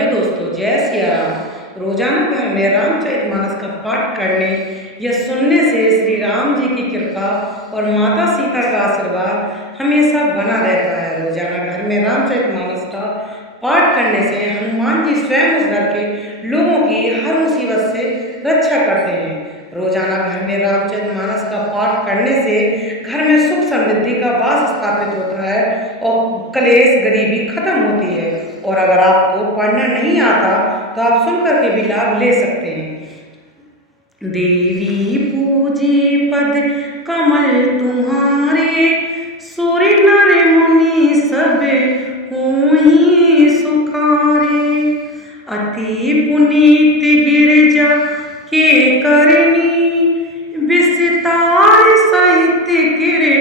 Hello दोस्तों, जय सिया राम। रोजाना घर में रामचरितमानस का पाठ करने या सुनने से श्री राम जी की कृपा और माता सीता का आशीर्वाद हमेशा बना रहता है। रोजाना घर में रामचरितमानस का पाठ करने से हनुमान जी स्वयं उस घर के लोगों की हर मुसीबत से रक्षा करते हैं। रोजाना घर में रामचरितमानस का पाठ करने से घर में सुख समृद्धि का वास स्थापित होता है और कलेश गरीबी खत्म होती है। और अगर आपको पढ़ना नहीं आता तो आप सुन करके भी लाभ ले सकते हैं। देवी पूजी पद कमल तुम्हारे, सुर नर मुनि सब होई सुखारे। अति पुनीत गिरजा के करनी, विस्तार सहित गिरे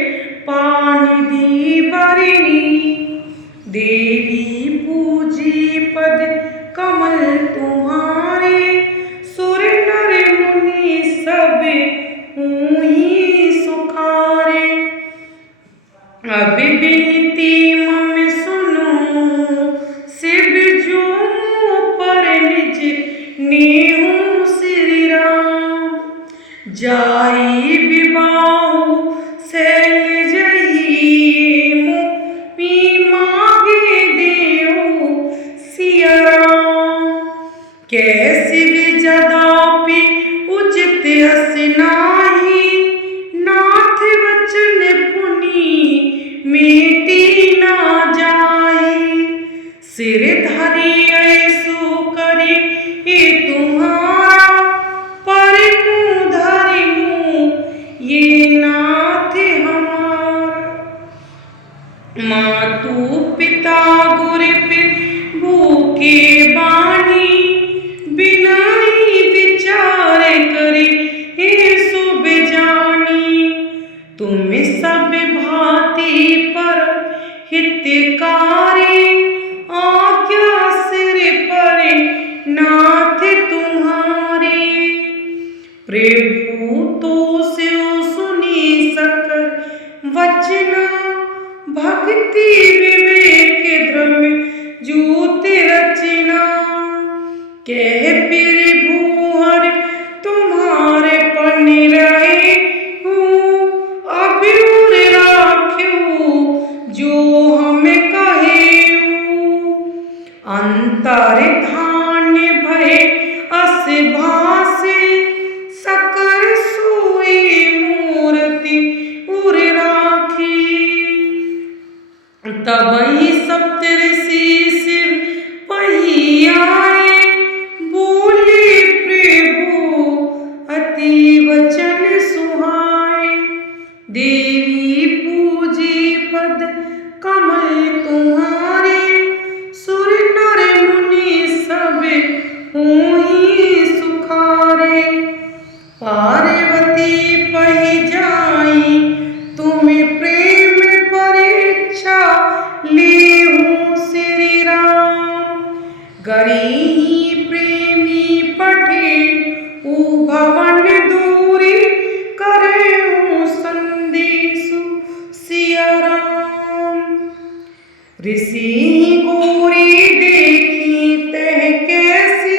पानिधि बरनी। देवी पूजी पद कमल तुम्हारे, सुर नर मुनि सब होई सुखारे। अब विनती मम सुनो, शिव जो पर निज नेहु श्री राम। जाई विबाहु शैल जही, मोहि मागे देहु सिया राम। कैसी भी जदापि उचित अस नाही, नाथ वचन पुनि मिटी ना जाई। सिर धरि ऐसो करी तुम्हारा, पर मुँह धरि मुँह ये नाथ हमारा। मातु पिता गुर भूखे बानी, बिनाई विचार करी हे शुभ जानी। तुम सब भांति पर हितकारी, आज्ञा सिर पर नाथ तुम्हारे। प्रभु तो स्यो सुनी सकर वचना, भक्ति विवेक धर्म जूत रचना। कह प्रभु हर तुम्हारे पन रहे हूँ, अभ्युर राख्यो जो हम कहे। अंतर धान्य भय अस भासे, सकर सोई मूर्ति उर राखी। तबहि सप्तऋषि शिव पही आए, बोले प्रभु अति वचन सुहाए। देवी पूजी पद कमल तुम्हारे, सुर नर मुनि सब होई सुखारे। पार्वती पही जाई तुम्हें प्रेम परीक्षा, लेहु श्री राम। गरीही प्रेमी पठे भवन दूरी, करेहु संदेशु सिया राम। ऋषि गोरी देखी तह कैसी,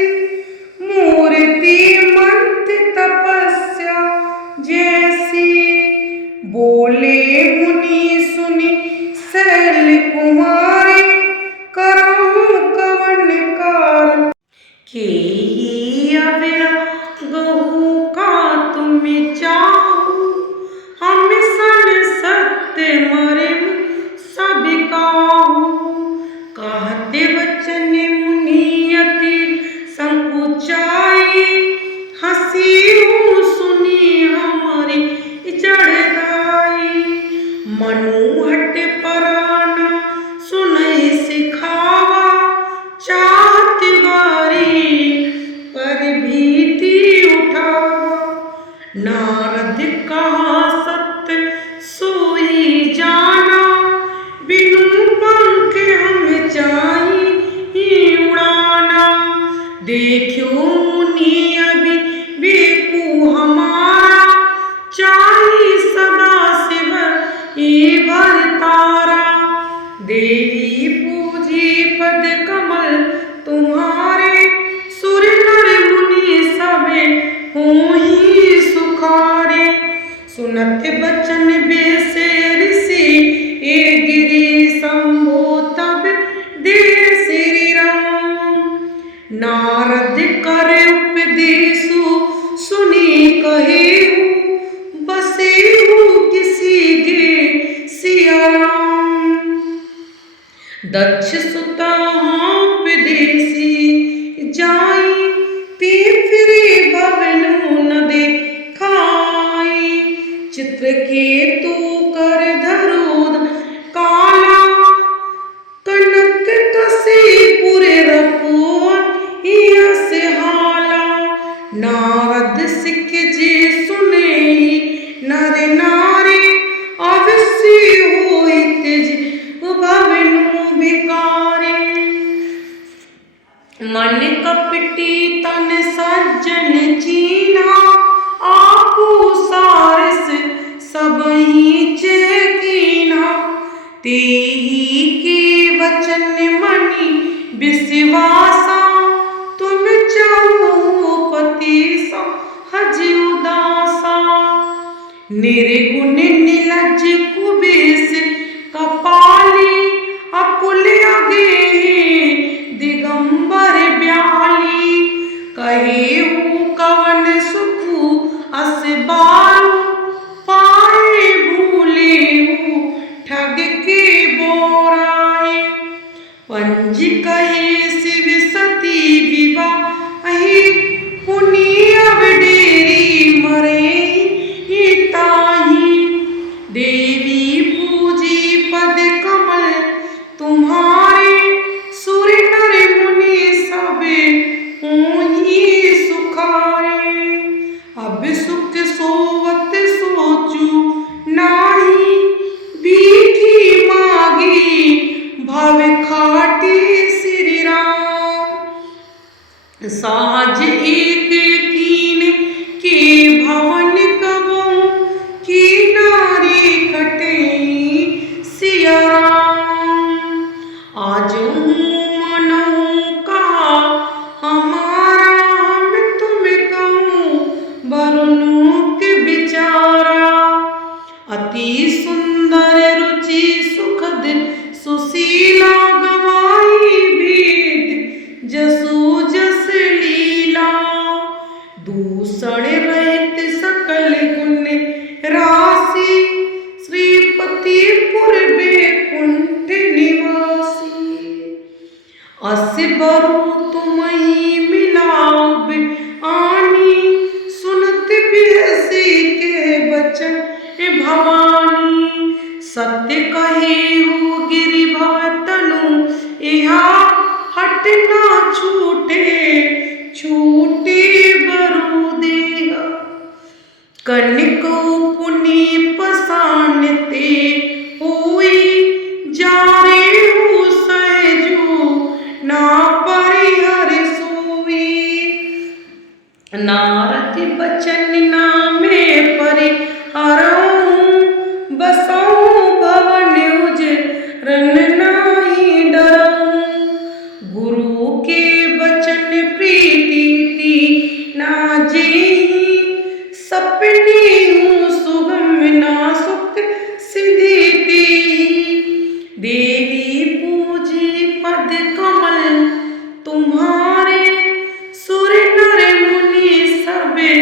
मूर्ति मंत्र तपस्या जैसी। बोले मुनि सुनी शैल कुमारी, करहु कवन कार के अविरा गहु का तुम चाहु। हम सन सत्य मरे सब काहू, कहते वचन मुनि अति संकुचाई। हंसी सुनी हमारी जड़ गाई, मनुहट पराना सुनई सिखावा। चाहत वारी पर भीति उठावा, नारद कहा सत्य सोई जाना। बिनु पंख हम चाही उड़ाना, देखो मुनि अभी बेकू हमारा। चाही सदा शिव ये भरतारा। देवी पूजी पद कमल तुम्हारा, दक्ष सुता हाँप देसी जाई ते फिरे भवनु न देखाई चित्र के तू कर धरोद काला कनक कसे पूरे रपो यस हाला नारद सिख जी सुने नर नारी अवश्य होइत भवनु भिकारी मन कपटी तन सज्जन चीना आपू सारस सबही चेकीना तेही के वचन मणि विश्वासा तुम चाहो पति सहज उदासा निर्गुण निलज कुबेश कपाली अकुल अगे दिगंबर ब्याली कहे कवन सुखु अस बारू पाए भूले ठग के बोराए पंज कहे शिव सती विवाही पुनि अवडेरी मरे ताही देवी पूजी पद कमल तुम्हारे सुर नर मुनि सबे ऊही सुखारे अब सुख सोवत सोचू नाही बीठी मागी भव खाटी श्री राम साज एक कीन के भवन कबो की नारी कटे सिया राम आज मनो का हमारा मैं तुम्हें कहूँ वरुणों के विचारा अति सुंदर रुचि सुखद सुशीला गवाई भेद जसो जस लीला दूषण रहित सकल गुण राशि श्रीपति पुर बैकुंठ निवासी अस बरु तुम्हि मिलाब आनी सुनत बिहसी के बचन भवानी सत्य कहे गिरि भवतनु यहाँ हट ना छूटे छूटे बरु देह कनिको पुनि पसानते हुई जारे हो सहजो ना परिहर सोई नारद बचन नामे परिहरऊं बसऊं भवन उजरन नाही डरऊं गुरु के बचन प्रीति ना जेहि सपने हूँ सुगम ना सुख सिद्धि देवी पूजी पद कमल तुम्हारे सुर नर मुनि सबे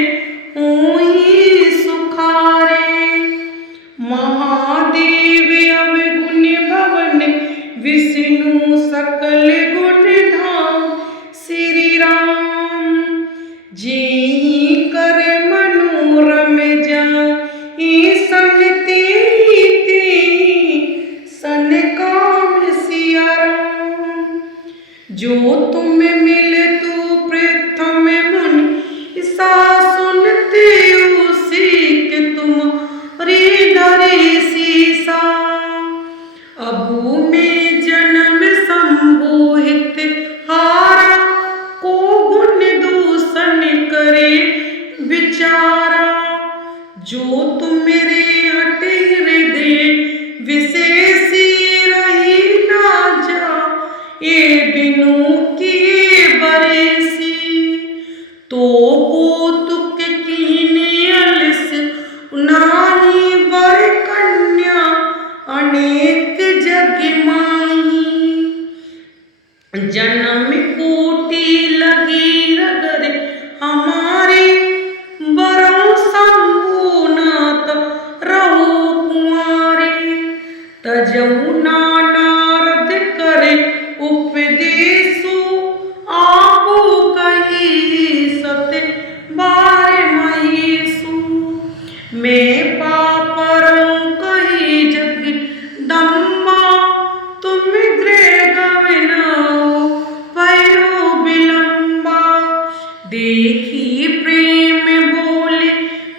देखी प्रेम बोले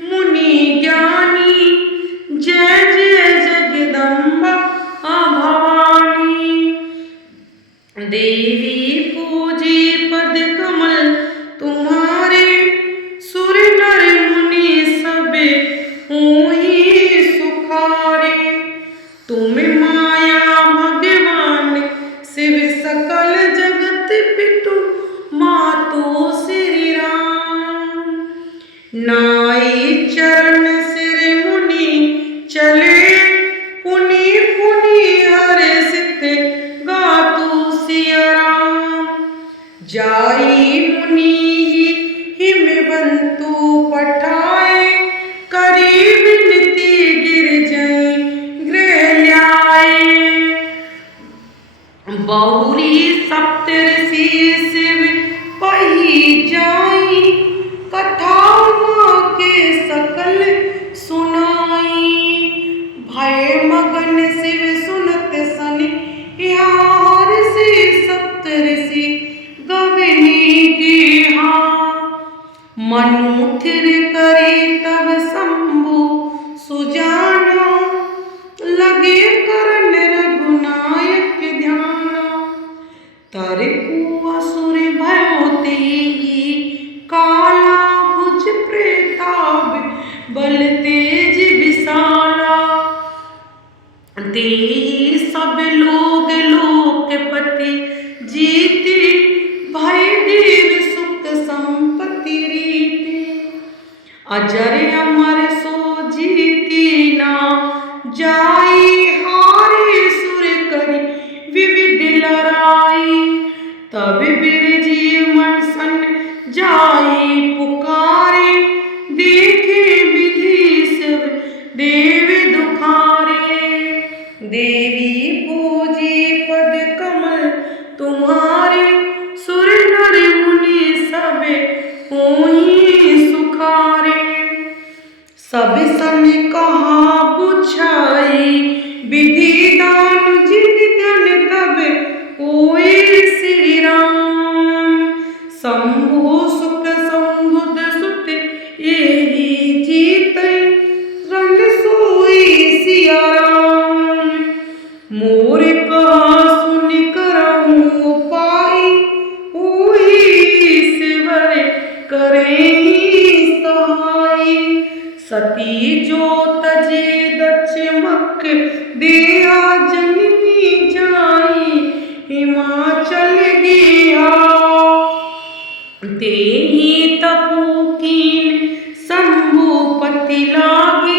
मुनि ज्ञानी, जय जय जगदम्बा भवानी। देवी पूजी पद कमल तुम्हारे, सुर नर मुनि सबे हुई सुखारे। तुम माया भगवान शिव सकल जगत पितु मातु श्री राम। नाई चरण सिर मुनि चले, पुनि पुनि हर्षित गातु सिया राम। जाई मुनि हिमवंतु पठाए, करी विनती गिरजई गृह ल्याए। बहुरी सप्तऋषि शिव पही जाई, कथा माँ के सकल सुनाई। भय मगन शिव सुनत सनि यार से, सप्तऋषि गवनी की हाँ। मनु थिर करी तब शंभु सुजाना, लगे करन रघुनायक ध्याना। तरकु असुर भयो तेहि, काला भुज प्रेताभ बल तेज विशाला। तेहि सब लोग लोकपति जीते, भय देव सुख संपत्ति रीते। अजर अमर सो जीती ना जाई, हारे सुर करी विविध लड़ाई। तब बिरजी मन सन जाई पुकारे, देखे विधि सब देव दुखारे। देवी पूजी पद कमल तुम्हारे, सुर नर मुनि सबे हुई सुखारे। सब सन कहा बुझाई विधि दान, जिन धन तब हुए श्री राम। शंभु सुख संबुद सुत एहि जीतै, रन सोई सिया राम। मोर कहा सुनि करहु पाई, हुई शिवर करेहि सहाई। सती जो तजे दक्षमक दिया, जननी जाई हिमाचल गिया। तेहि तपु कीन शंभुपति लागे,